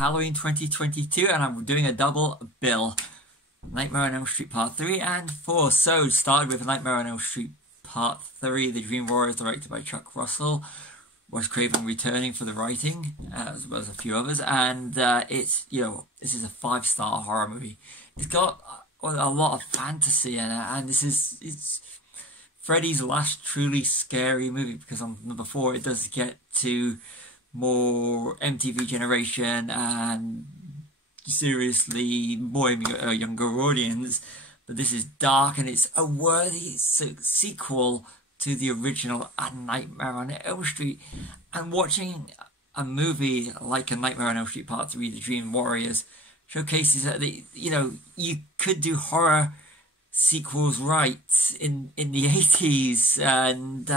Halloween 2022, and I'm doing a double bill. Nightmare on Elm Street Part 3 and 4. So, started with Nightmare on Elm Street Part 3, The Dream Warriors, directed by Chuck Russell. Wes Craven returning for the writing, as well as a few others. And this is a 5-star horror movie. It's got a lot of fantasy in it, and it's Freddy's last truly scary movie, because on number 4 it does get to more MTV generation and seriously more younger audience, but this is dark and it's a worthy sequel to the original A Nightmare on Elm Street. And watching a movie like A Nightmare on Elm Street Part 3, The Dream Warriors, showcases that you could do horror sequels right in the 80s, and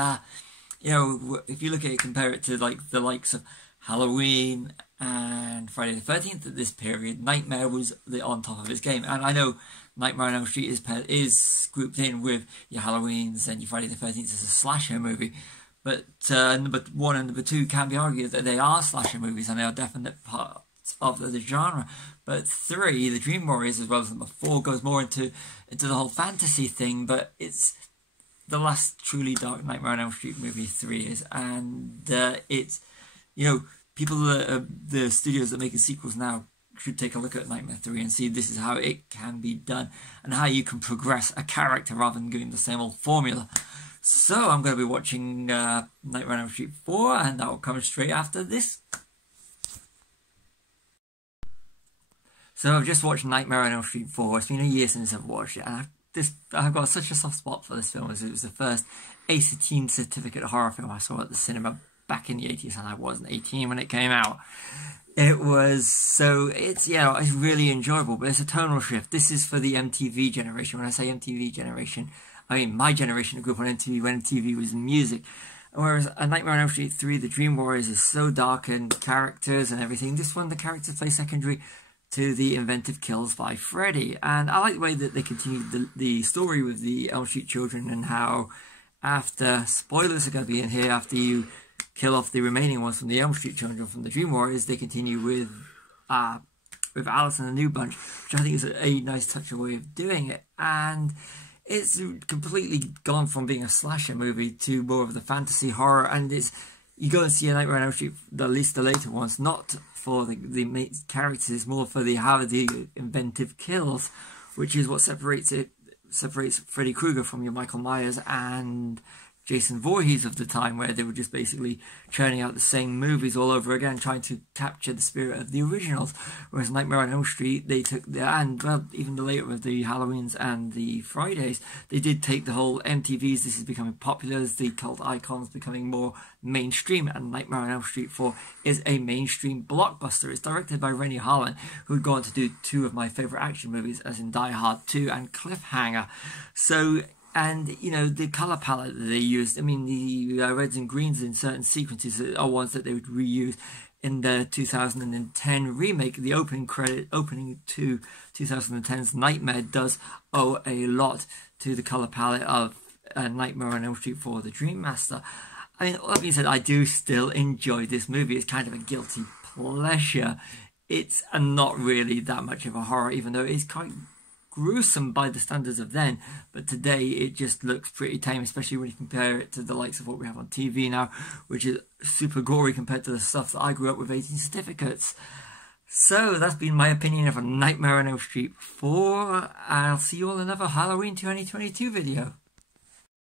if you look at it, compare it to like the likes of Halloween and Friday the 13th at this period, Nightmare was on top of its game. And I know Nightmare on Elm Street is grouped in with your Halloweens and your Friday the 13th as a slasher movie, but number 1 and number 2 can be argued that they are slasher movies and they are definite parts of the genre. But 3, The Dream Warriors, as well as number 4, goes more into the whole fantasy thing, but it's the last truly dark Nightmare on Elm Street movie. 3 is, and it's people the studios that make sequels now should take a look at Nightmare 3 and see this is how it can be done and how you can progress a character rather than doing the same old formula. So I'm going to be watching Nightmare on Elm Street 4, and that will come straight after this. So I've just watched Nightmare on Elm Street 4. It's been a year since I've watched it, and I've got such a soft spot for this film, as it was the first A-18 certificate horror film I saw at the cinema back in the 80s, and I wasn't 18 when it came out. It's really enjoyable, but it's a tonal shift. This is for the MTV generation. When I say MTV generation, I mean my generation grew up on MTV when MTV was in music. Whereas A Nightmare on Elm Street 3, The Dream Warriors, is so dark and characters and everything. This one, the characters play secondary to the inventive kills by Freddy. And I like the way that they continued the story with the Elm Street children, and how after, spoilers are going to be in here, after you kill off the remaining ones from the Elm Street children from the Dream Warriors, they continue with Alice and the New Bunch, which I think is a nice touching way of doing it. And it's completely gone from being a slasher movie to more of the fantasy horror, and you go and see A Nightmare on Elm Street, at least the later ones, not for the main characters, more for the inventive kills, which is what separates Freddy Krueger from your Michael Myers and Jason Voorhees of the time, where they were just basically churning out the same movies all over again, trying to capture the spirit of the originals. Whereas Nightmare on Elm Street, they took even the later with the Halloweens and the Fridays, they did take the whole MTVs. This is becoming popular as the cult icons becoming more mainstream, and Nightmare on Elm Street 4 is a mainstream blockbuster. It's directed by Renny Harlin, who would go on to do 2 of my favourite action movies, as in Die Hard 2 and Cliffhanger. And, the colour palette that they used, the reds and greens in certain sequences are ones that they would reuse in the 2010 remake. The opening to 2010's Nightmare does owe a lot to the colour palette of Nightmare on Elm Street 4, The Dream Master. That being said, I do still enjoy this movie. It's kind of a guilty pleasure. It's not really that much of a horror, even though it's quite gruesome by the standards of then, but today it just looks pretty tame, especially when you compare it to the likes of what we have on TV now, which is super gory compared to the stuff that I grew up with, 18 certificates. So that's been my opinion of A Nightmare on Elm Street 4. I'll see you all in another Halloween 2022 video.